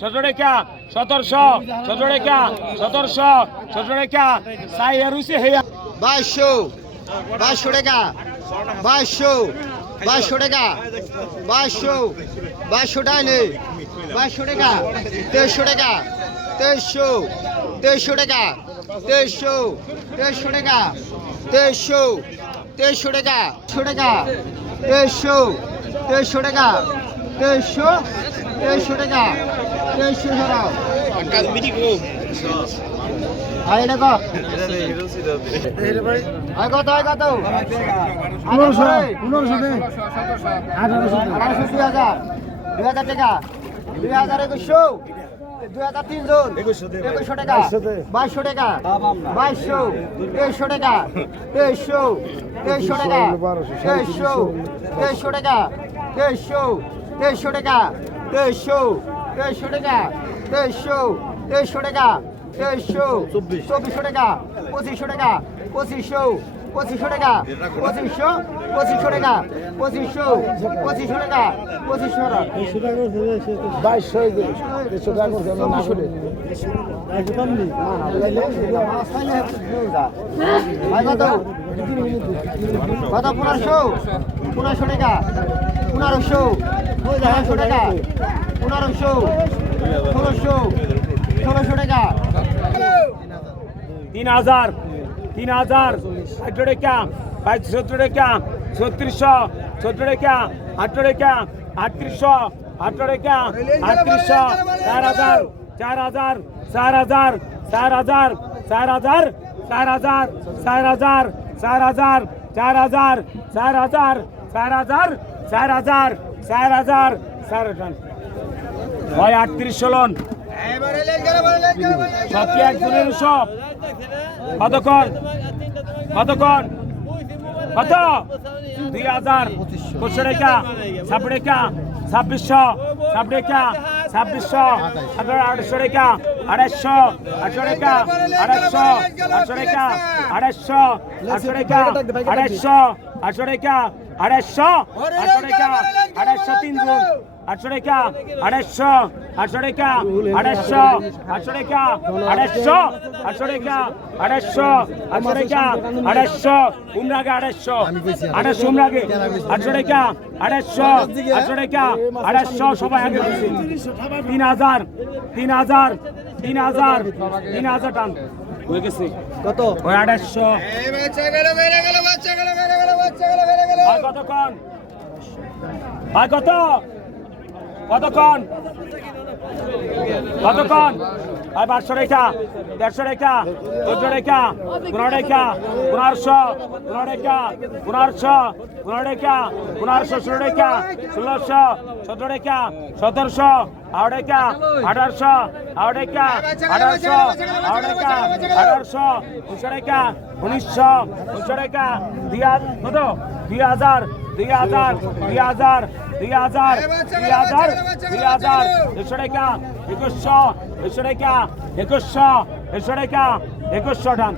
সতেরো রেখা সতেরোশো সতেরো রেখা সতেরোশো সতেরো রেখা সাই আর হইছে হেয়া। বাইশশো বাইশশো টাকা। বাইশশো বাইশশো টাকা। বাইশশো বাইশশো টাকা বাইশশো টাকা তেইশশো টাকা। তেইশশো তেইশশো টাকা। তেইশশো তেইশশো টাকা। তেইশশো তেইশশো টাকা। শো টাকা। তেইশশো তেইশশো টাকা। তেইশশো তেইশশো টাকা। দুই হাজার টাকা দুই হাজার একুশশো দুই হাজার তিনজন একুশশো টাকা বাইশশো টাকা বাইশশো তেইশশো টাকা তেইশশো তেইশশো টাকা তেইশশো তেইশশো টাকা তেইশশো তেইশশো টাকা তেইশশো তেইশশো টাকা তেইশশো তেইশশো টাকা তেইশশো চব্বিশশো টাকা পঁচিশশো টাকা পঁচিশশো পঁচিশশো টাকা পঁচিশশো পঁচিশশো টাকা পঁচিশশো পঁচিশশো টাকা পঁচিশশো টাকা। বাইশশো দেড়শো টাকা করছে কত? পনেরোশো? পনেরোশো টাকা। পনেরোশো? পনেরোশো টাকা। পনেরোশো ষোলোশো ষোলোশো টাকা তিন হাজার তিন হাজার আঠারো টাকা বাইশ সত্তর টাকা ছত্রিশশো সত্তর টাকা আঠারো টাকা আটত্রিশশো আঠারো টাকা আটত্রিশশো চার হাজার চার হাজার চার হাজার চার হাজার চার হাজার চার হাজার চার হাজার চার হাজার চার হাজার চার হাজার চার হাজার চার হাজার চার হাজার চার হাজার হয় আটত্রিশশো লোন সব কি একজনের সব কতক্ষণ কতক্ষণ কত দুই হাজার পঁচিশশো টাকা, ছাব্বিশ টাকা, ছাব্বিশশো, ছাব্বিশ টাকা, ছাব্বিশশো, আঠারো আড়াইশো টাকা, আড়াইশো আটশো টাকা, আড়াইশো আটশো টাকা, আড়াইশো আটশো টাকা, আড়াইশো আটশো টাকা আড়াইশো আটশো টাকা আড়াইশো তিনজন আটশো টাকা আড়াইশো আটশো টাকা আড়াইশো আটশো টাকা আড়াইশো আটশো টাকা আড়াইশো আটশো টাকা আড়াইশো উমরাগে আড়াইশো আড়াইশো উমরাগে আটশো টাকা আড়াইশো আটশো টাকা আড়াইশো সবাই আগে তিন হাজার তিন হাজার তিন হাজার তিন হাজার টান। হয়ে গেছে। কত? ওই কতক্ষণ? আর কত? কতক্ষণ? কতক্ষণ? আর পাঁচশো রেখা, দেড়শো রেখা, চোদ্দ রেখা, পনেরো রেখা, পনেরোশো, পনেরো রেখা, পনেরোশো, পনেরো রেখা, পনেরোশো, ষোলো রেখা, ষোলোশো, সতেরো রেখা, সতেরোশো রেখা, আঠারোশো রেখা আঠারোশো রেখা, আঠারোশো উনিশশো রেখা, উনিশশো উনিশশো রেখা, দুই হাজার দুই হাজার দুই হাজার দুই হাজার দুই হাজার দুই হাজার দুই হাজার একশো টাকা একুশশো একশো টাকা একুশশো একশো টাকা একুশশো টান।